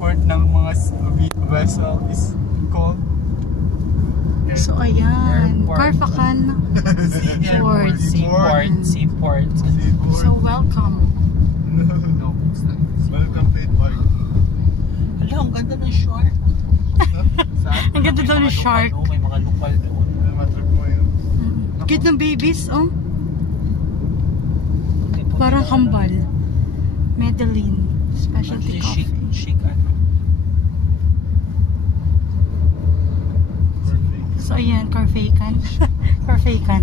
port ng mga vessel is called? So ayan, Carfacan Port. Seaport. So welcome. No, it's not. Welcome to it, Park. Hala, ang ganda ng shark. Ang ganda daw ng shark. May mga lokal doon. Cute ng babies, oh. Parang kambal. Medellin specialty coffee. Chic ano. So ayan, Carfacan. Carfacan.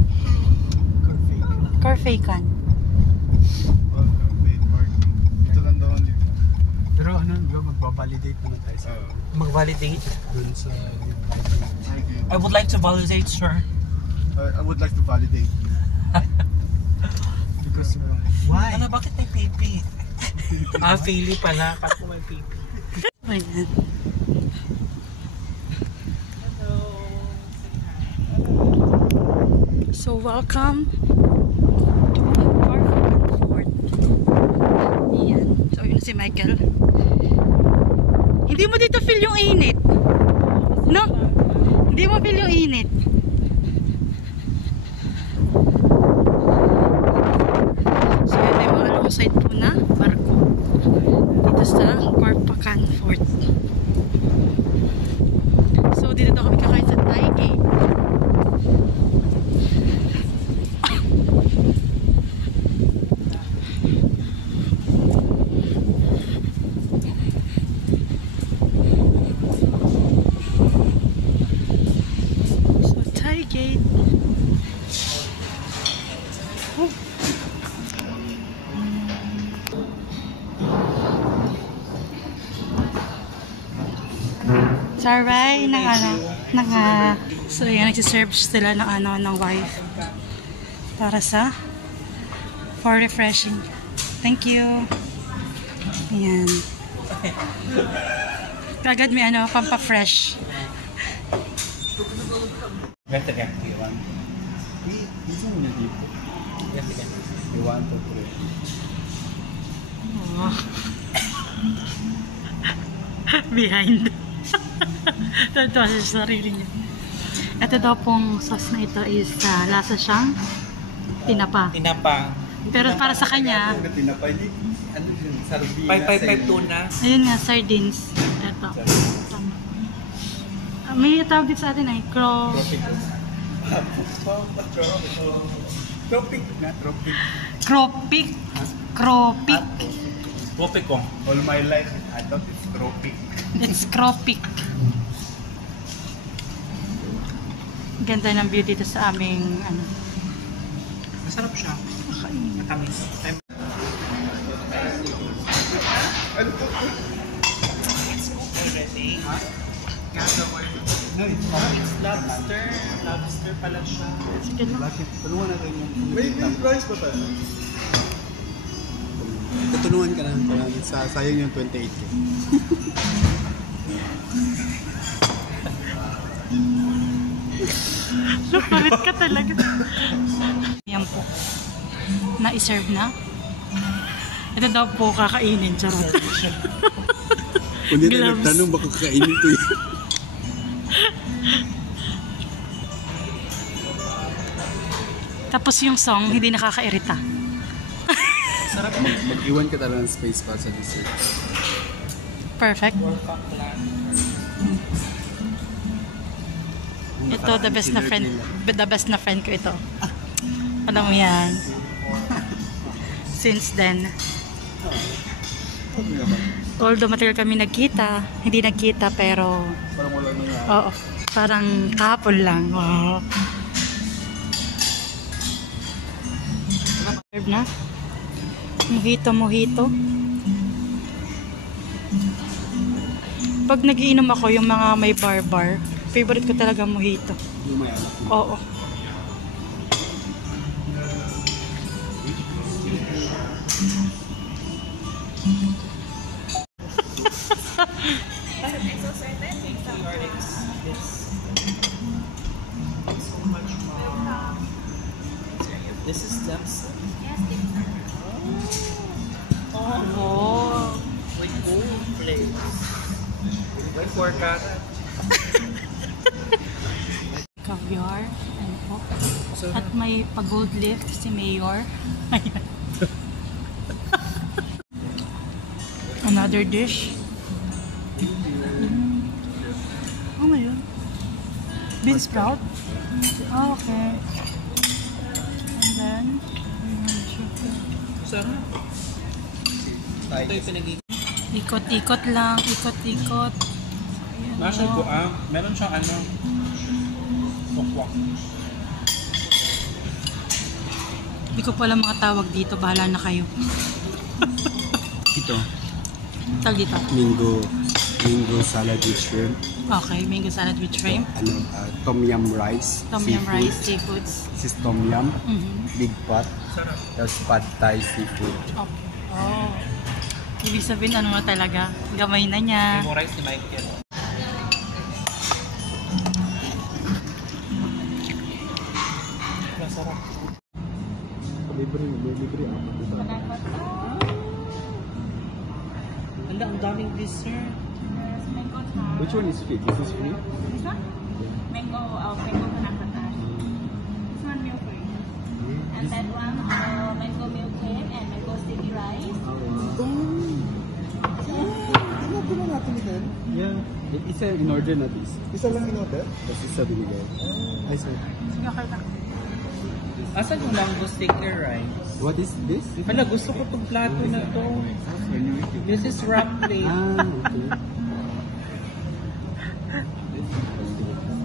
Carfacan. Ito lang daw ang pero ano, magbabalidate naman tayo sa Mag-validate? dun sa I would like to validate, sir. I would like to validate. Because why? Ano, bakit may pipi? Feely pala. Bakit may pipi? Ayan. So welcome to Carfacan Port. Ayan. So yun si Michael. Hindi mo dito feel yung init. No? Hindi mo feel yung init. So yun, may mga low side po na barko dito sa Carfacan Port. So dito daw kami kakain sa Thai Gate. Gate. Oh. Saray ng ano, so yan, nagsiserve sila ng ano, ng wife para sa for refreshing. Thank you. Ayan. Kagad may ano, pampa-fresh. Better yan. This one will be Yes, again. you want to pray. Oh. Behind. Totoo sa sarili niya. Ito daw pong sauce na ito is lasa siyang tinapa. Tinapa. Pero para sa kanya, Tinapay ni ano yun? Sardina. 555 tuna. ayun nga, sardines. Ito. Tama. May tawag dito sa atin ay Tropic na, tropic. Kropik. Kropik. Tropic ko. All my life, I thought it's tropic. It's kropik. Ganda ng view dito sa aming ano. Masarap siya. Matamis. Already? No, it's Lobster. Lobster pala siya. Sige lang. Tulungan natin yung... May price ba tayo? Tutulungan ka lang. Sayang yung 28K. Lukulit ka talaga. Yan po. Na-serve na. Ito daw po kakainin. Charot. Kung hindi na nagtanong, baka kakainin ko yun. Tapos yung song, hindi nakakairita. Sarap. Mag-iwan ka talaga ng space pa sa dessert. Perfect. Ito, the best na friend. The best na friend ko ito. Alam mo yan. Since then. Although matagal kami nagkita, hindi nagkita pero Parang wala nangyari. oo, parang kahapon lang. Wow. Serve na. Mojito. Pag nagiinom ako, yung mga may bar, favorite ko talaga mojito. Yung may anak. Oo. This is Dempsey. Oh. With gold flakes. Why forecast? Caviar. Ano po. At may pag-gold leaf si Mayor. Ayan. Another dish. Ano yun? Bean sprout? Oh, okay. And then, chicken. Sarap. Ito yung pinag-ikot. Ikot-ikot lang, ikot-ikot. Nasa buang. Meron siyang ano. Wakwak. Hindi ko pala mga tawag dito. Bahala na kayo. Ito, Tawag dito. mango salad with shrimp. Okay, mango salad with shrimp. Ano, tom yum rice. Tom yum seafood. rice, seafoods. This is tom yum, big pot. Sarap. Tapos pad thai seafood. Okay. Oh. Ibig sabihin, ano na talaga? Gamay na niya. Memorize ni Michael. Masarap. Libre. Wala, ang daming dessert. Which one is free? This is free? This one? Mango banana tash. This one milk free. And that one, mango milk cake and mango sticky rice. Yeah. Isa in order na this. Isa lang in order? Tapos isa binigay. Ay, sir. Sige, okay lang. Asan yung mango sticker rice? What is this? Hala, gusto ko itong plato na to. This is wrap plate. Okay.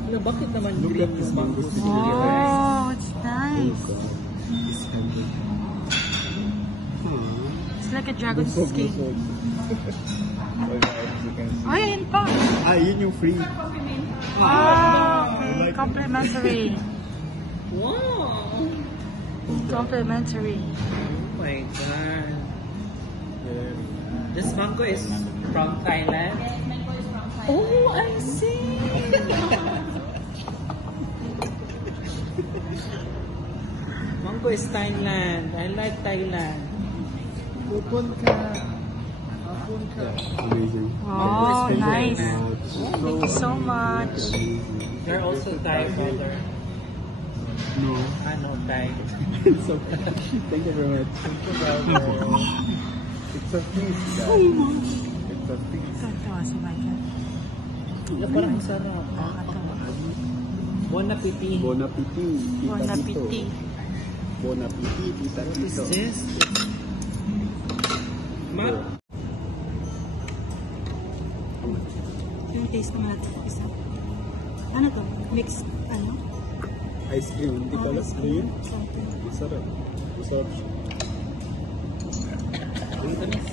Hala, bakit naman Look green at this yung mango mango sticker sticker rice? Oh, it's Oh, nice. God. It's heavy. It's like a dragon skin. Ay, ayun pa. Ah, yun yung free. Ah, okay. Complimentary. Wow! Complimentary. Oh my god. This mango is from Thailand? Yes, mango is from Thailand. Oh, I see! Mango is Thailand. I like Thailand. Amazing. Oh, nice. Thank you so much. They're also Thai brother. No. No Thai. It's okay. Thank you very much. It's a feast, guys. It's a feast. Tatawa si Michael. Parang sarap. Bon appetit. Bon appetit. Tita Bon Tito. appetit. Bon appetit, Tita What is Tito. this? Map? Yung taste naman natin. Isa. Ano to? Mix, ano? Ice cream. Hindi pala ice cream. Something. Masarap. Masarap siya. Ang tamis.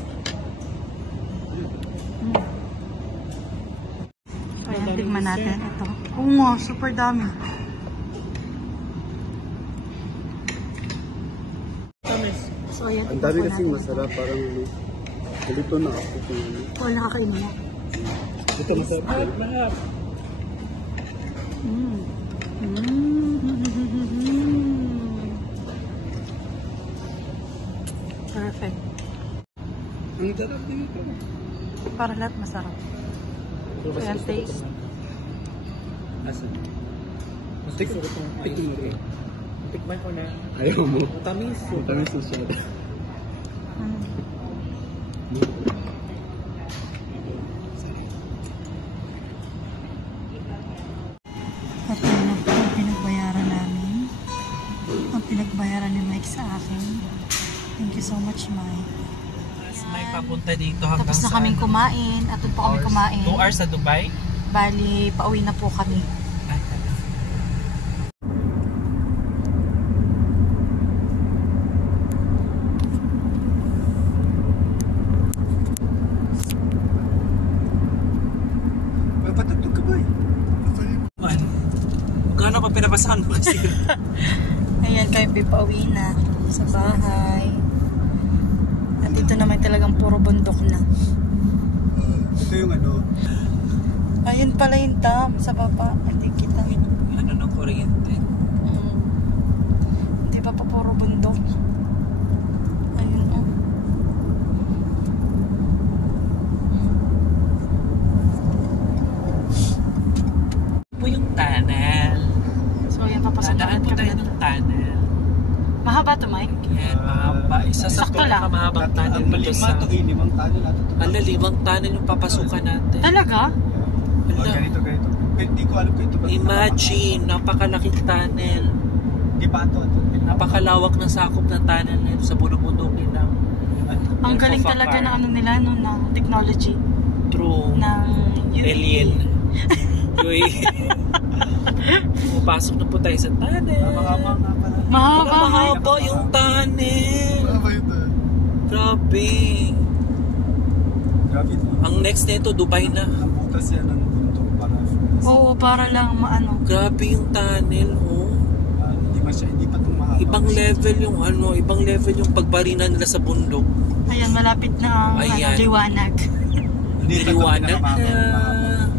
Ayan, tignan natin. Ito. Oo nga, super dami. Tamis. So, ayan. Ang dami kasing masarap. Parang nalito na ako. Wala nakakainin mo. Ito masarap. Mahal. Perfect. Ang sarap din ito. Para lahat masarap. Ayan, taste. Asan? Mas Tik- gusto ko itong ice tikman mo. cream. Tikman ko na. Ayaw mo. Tamis. Matamis na siya. At yun na po ang pinagbayaran namin. Ang pinagbayaran ni Mike sa akin. Thank you so much, Mike. May papunta dito hanggang Tapos na kaming kumain. At doon po kami kumain. 2 hours sa Dubai? Bali, pauwi na po kami. Patagtog ka ba eh? Man, magkano pa pinabasahan mo kasi? Ayan, kami pauwi na sa bahay. At dito naman talagang puro bundok na. Ito yung ano. Ayun pala yung dam sa baba. Hindi kita. Ano ng kuryente? Hindi pa puro bundok. Ayun oh. to Mike? Yan, mahaba. Isa sa Sakto lang. pinakamahabang tunnel Ang dito malima sa... to, limang tunnel ato. Ala, 5 tunnel yung papasukan natin. Talaga? Oh, ganito. Hindi ko alam kung ito ba. Imagine, napakalaking tunnel. Di pa ito. Napakalawak ng sakop ng tunnel na ito sa bunong-bundokin ng... Ang galing talaga ng ano nila, no, ng technology. True. Ng Alien. Uy. Pumapasok na po tayo sa tunnel. Mahaba nga pala. Mahaba. Mahaba yung tunnel. Mahaba ito. Grabe. Grabe ito. Ang next nito, Dubai na. Ang butas yan ng bundok para. Oo, para lang maano. Grabe yung tunnel, oh. Hindi pa itong mahaba. Ibang level yung ibang level yung pagbarinan nila sa bundok. Ayan, malapit na ang Ayan. liwanag. Hindi pa ito Liwanag pinakamahaba. na.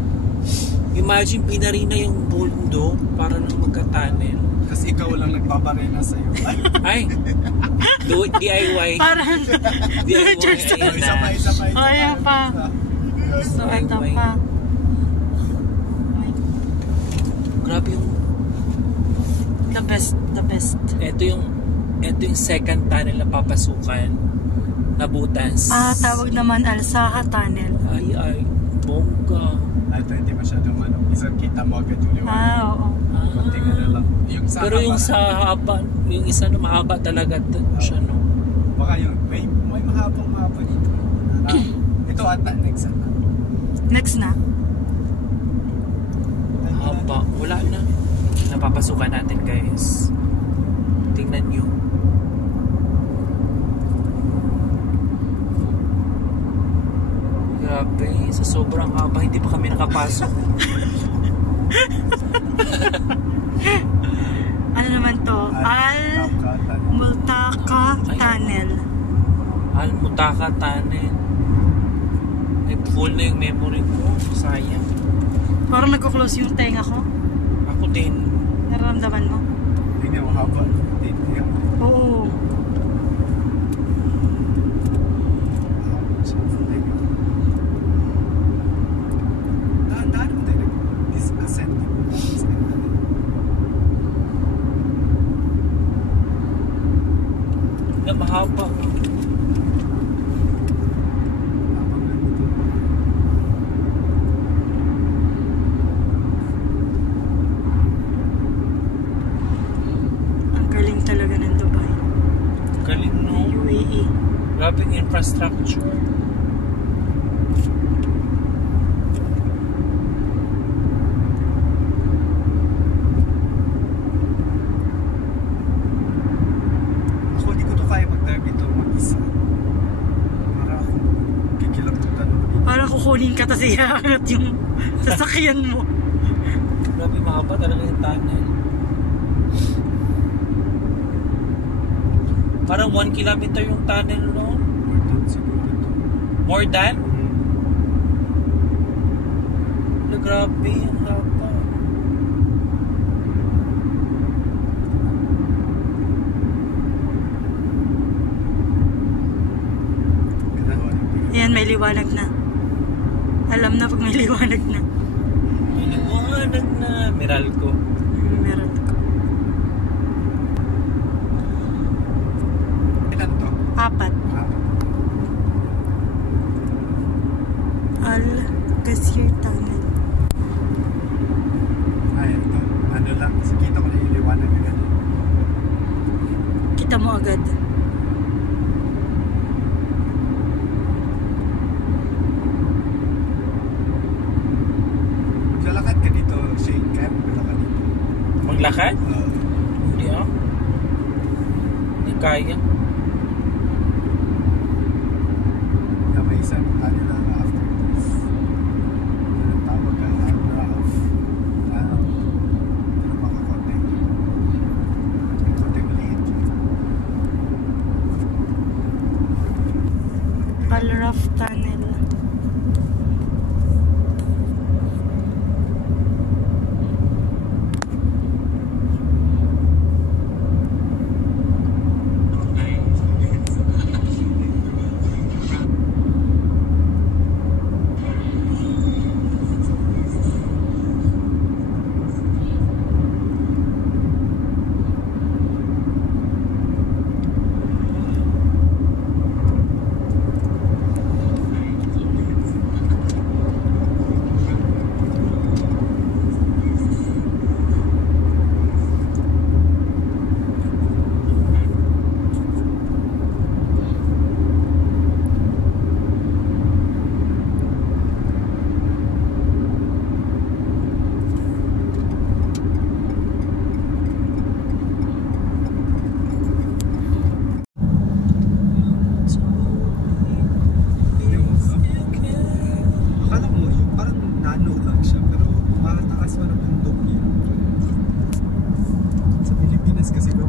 Imagine, binarina yung bundok para lang magka-tunnel. Kasi ikaw lang nagbabarena sa'yo. Ay! Do it DIY. Parang DIY. Just- Ayan Isa pa, na. isa pa. Ayan pa. So, ito Wait. pa. Grabe yung... The best, the best. Ito yung second tunnel na papasukan na butas. Tawag naman Alsaha Tunnel. Ay, bongga. Ito hindi masyadong isang kita mo agad yung liwanag. Oo. Konting ano lang. Yung sa Pero yung sa haba, yung isa na mahaba talaga siya, no? Baka yung may mahaba dito. Ito ata next ata. Next na. Haba. Wala na. Napapasukan natin, guys. Tingnan nyo. Grabe. Sa sobrang haba, hindi pa kami nakapasok. Ano naman to? Al-Multaka Tunnel. Al-Mutaka Tunnel. Nag-full na yung memory ko. Sayang. Parang nagko-close yung tenga ko. Ako din. Nararamdaman mo? Hindi mo haba. Hindi mo. Oo. Daan mo tayo nag-ascend. Na mahaba. Ang galing talaga ng Dubai. Galing, no? UAE. Grabe yung infrastructure. Ako di ko to kaya mag-drive dito mag-isa. Para ako kikilabutan. Parang kukunin ka tas iangat yung sasakyan mo. Grabe, mahaba talaga yung tunnel. Parang 1 kilometer yung tunnel, no? Doon siguro ito. More than? Grabe, ang haba. Ayan, may liwanag na. Alam na pag may liwanag na. May liwanag na. Meralco. Meron ko. Ilan to? 4. Al-Qasir Tunnel. Ay, ito. Ano lang. Kita ko na yung liwanag agad. Kita mo agad. Maglalakad ka dito, Shane. Kaya maglalakad dito. Maglakad? Hindi, ah. Hindi kaya. Na may isang ano lang after this. Anong tawag ka? Ano makakonte? Konte maliit. Al-Raf Tunnel. parang nano lang siya, pero mataas pa na bundok yun. Sa Pilipinas kasi ba?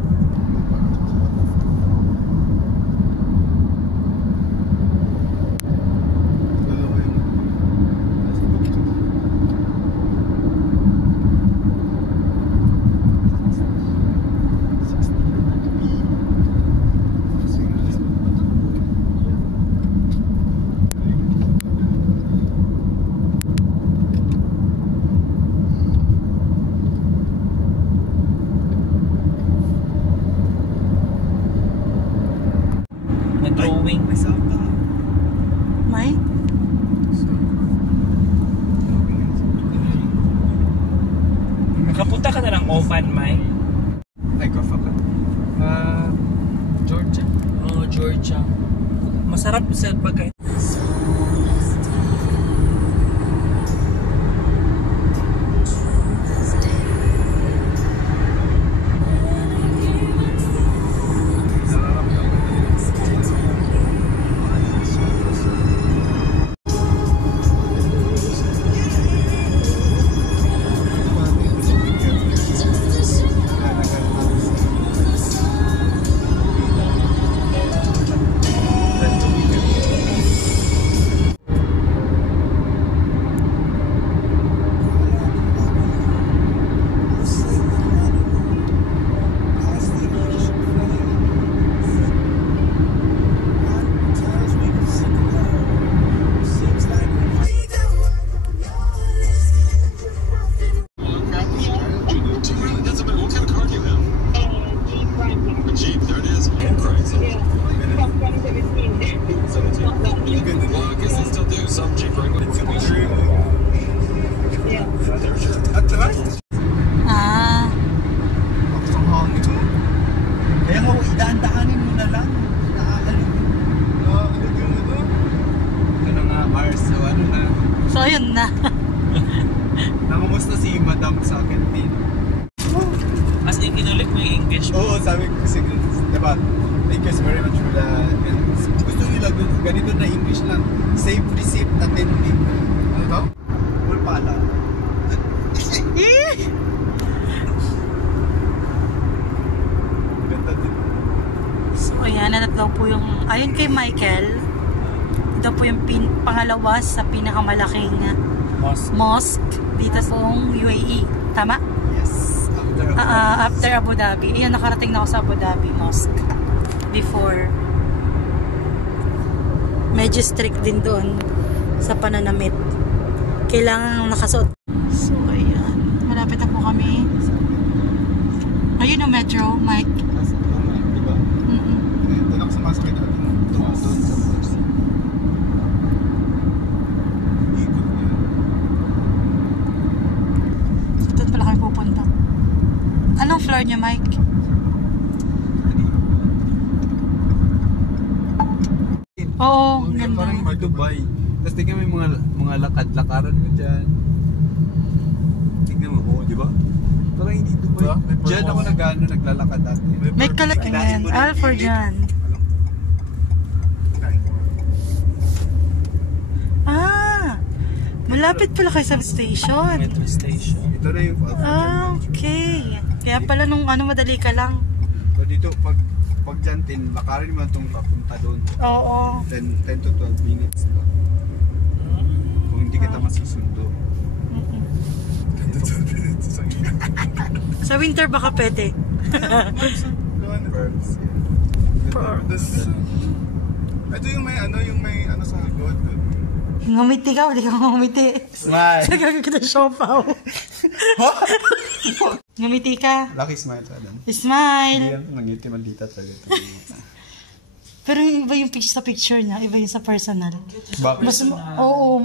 Drawing. May sapa. May? Nakapunta ka na ng Oman, Mai? Ay, kafa ka. Georgia. Oo, Georgia. Masarap sa pagkain. Kaya nga, idaan-daanin mo na lang. Ano nga, Mars, so ano na. So, ayun na. Namumusta si Madam sa akin din. As in, kinulik mo yung English mo. Oo, sabi ko kasi, diba, thank you very much for that. Gusto nila, ganito na English lang. Safe receipt, attending. Ano to? Full pala. Ganda din. So, ayan, at daw po yung, ayon kay Michael, ito po yung pangalawa sa pinakamalaking mosque dito pong UAE. Tama? Yes. After Abu Dhabi. Ayan, nakarating na ako sa Abu Dhabi Mosque before. Medyo strict din doon sa pananamit. Kailangan nakasuot. So, ayan. Malapit na po kami. Ayun ang metro, Mike. Diba? Ito lang sumasakit natin. Doon sa Morsi. Ikot yan. Doon pala kami pupunta. Anong floor niya, Mike? Oo, ganda. Parang yung Dubai. Tapos tingnan mo yung mga lakad-lakaran mo dyan. Tingnan mo, oh, di ba? Parang hindi Dubai. Diyan ako naglalakad dati. May kalakingan. For dyan. Malapit pala kayo sa station. Metro station. Ito na yung Okay. Kaya pala nung madali ka lang. So dito, pag dyan, lakarin mo itong papunta doon. Oo. 10 to 12 minutes lang. Kung hindi kita masusundo. 10 to 12 minutes. Sa winter baka pwede. Verbs, Ito yung may ano sa likod. Ngumiti ka, hindi ka ngumiti. Smile! Sagagay kita siopaw. Ngumiti ka. Lucky smile sa dan. Smile. Hindi nangiti maldita talaga. Pero yung iba yung sa picture niya, iba yung sa personal. Bakit?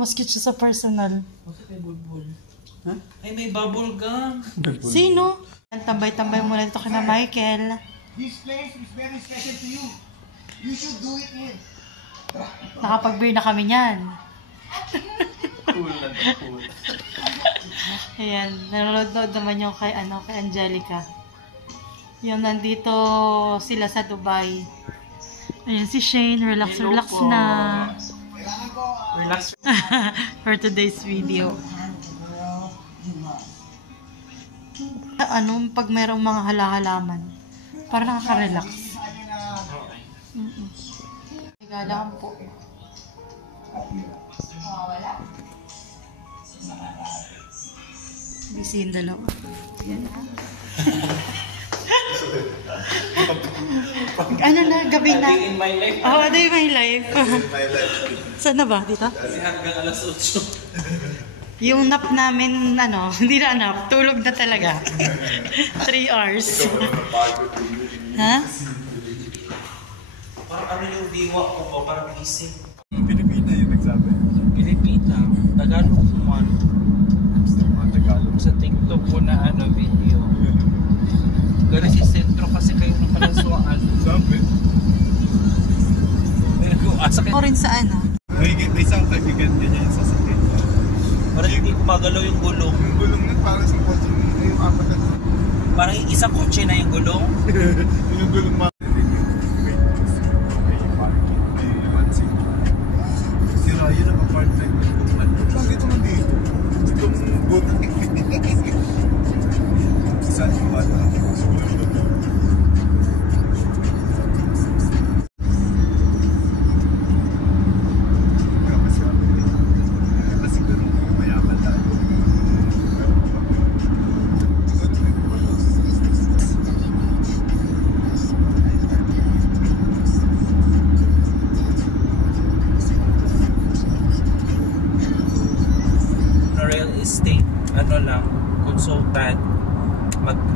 Mas cute siya sa personal. Bakit may bulbul? Huh? Ay, may bubble gum. Sino? Tambay-tambay muna dito kina Michael. This place is very special to you. You should do it here. Nakapag-beer na kami niyan. Cool na cool. Ayan, nanonood naman yung kay Angelica. Yung nandito sila sa Dubai. Ayan si Shane, relax na. Relax. For today's video. Ano, pag merong mga halaman, para nakaka-relax. Galang po. Busy yung dalawa. Ano na, gabi na. In my life. Oo, ano yung my life? Saan na ba? Dito? Kasi hanggang alas 8. Yung nap namin, ano, hindi na nap, tulog na talaga. 3 hours. Ha? Parang ano yung diwa ko ba? Parang gising. Pilipina yung nagsabi. Pilipina. Tagalog man. Tagalog. Sa TikTok ko na ano video. Gano'n si sentro kasi kayo ng kalansuan. Sabi. Ako rin sa ano? May isang kaibigan niya yung sasakyan. Parang hindi gumagalaw yung gulong. Yung gulong na parang sa kotse yung apat na. Parang isang kotse na yung gulong. Yung gulong ma... Si Ryan ang apartment. Bakit naman dito? Itong boat. Saan yung bata? Real estate, ano lang, consultant,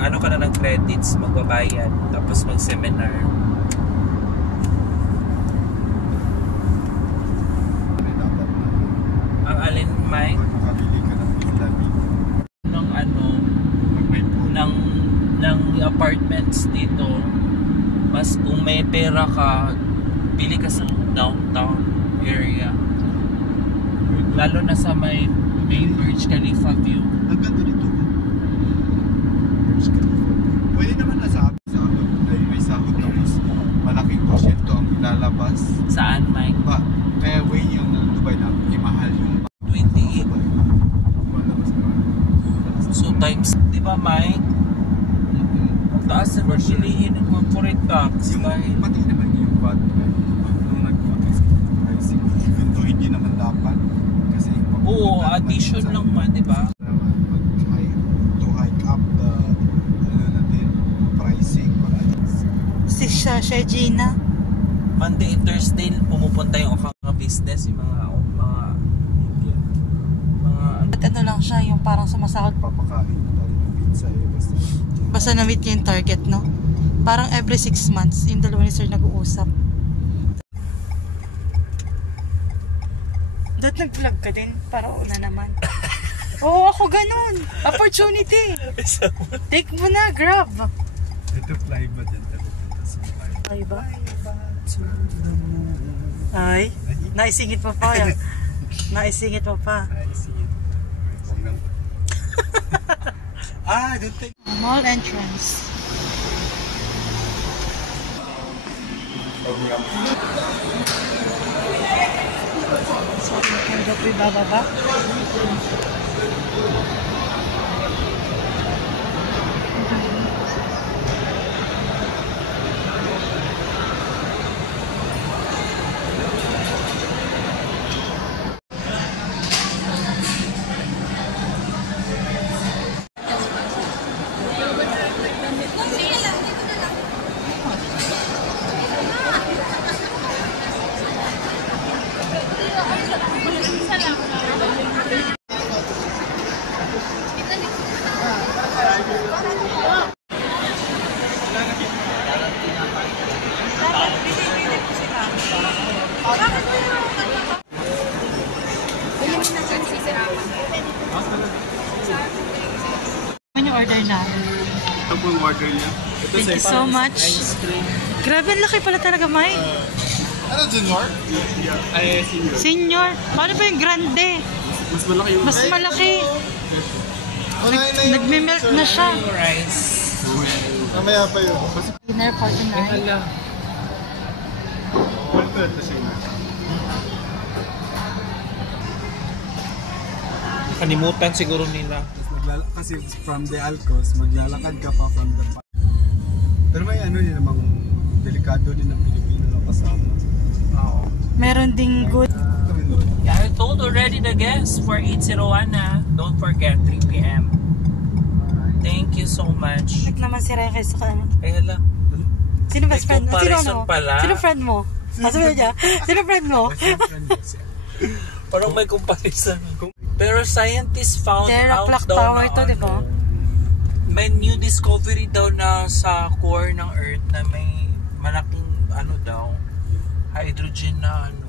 ano ka na ng credits, magbabayad, tapos mag-seminar. Ang alin, Mike, Makabili ka ng villa dito. ng ano, May pool. ng apartments dito, mas kung may pera ka, pili ka sa downtown area. Lalo na sa may Burj Khalifa view. Ang ganda nito. Pwede naman na sahod dahil may sahod tapos malaking porsyento ang lalabas. Saan, Mike? Ba, kaya way yung Dubai na imahal yung 28. malabas na. So times, di ba, Mike? Taas na piliin ng corporate tax. Yung Dahil pati naman yung VAT nung nag-pricing even though hindi naman dapat kasi oo, addition lang man, di ba? to hike up the ano natin pricing para Si Shasha Gina. Monday and Thursday, pumupunta yung mga business, yung mga At ano lang siya, yung parang sumasahod. papakain na tayo ng pizza basta Basta na-meet niya yung target, no? Parang every 6 months, yung dalawa ni Sir nag-uusap. Dahil nag-vlog ka din, para una naman. Oo, ako ganun. Opportunity. Take mo na, grab. ito fly ba dyan Ay ba? Ay, naisingit mo pa yan. Naisingit mo pa. I see it. Don't take Mall entrance. So, hindi ko ibababa. Ano yung order namin? Ito po yung order niya. Thank you so much. Grabe, ang laki pala talaga, Mike. Ano, Junior? Yeah. Ay, Senior. Senior. Paano pa yung grande? Mas malaki yung... Mas malaki. Nagme-melt na siya. rice. Mamaya pa yun. Dinner for tonight. Ito, ito siya. Nakalimutan siguro nila. Kasi from the Alcos, maglalakad ka pa from the park. Pero may ano din namang delikado din ng Pilipino na kasama. Oo. Meron ding good. Yeah, I told already the guests for 801 na. Don't forget, 3 p.m. Thank you so much. Like naman si Ryan sa kanya. Ay, hala. Sino best May friend mo? Sino comparison ano? pala. Sino friend mo? Sabi niya, sino friend mo? Parang may comparison. Pero scientists found Terra out Clock daw Tower na to, di ba? may new discovery daw na sa core ng Earth na may malaking ano daw, hydrogen na ano.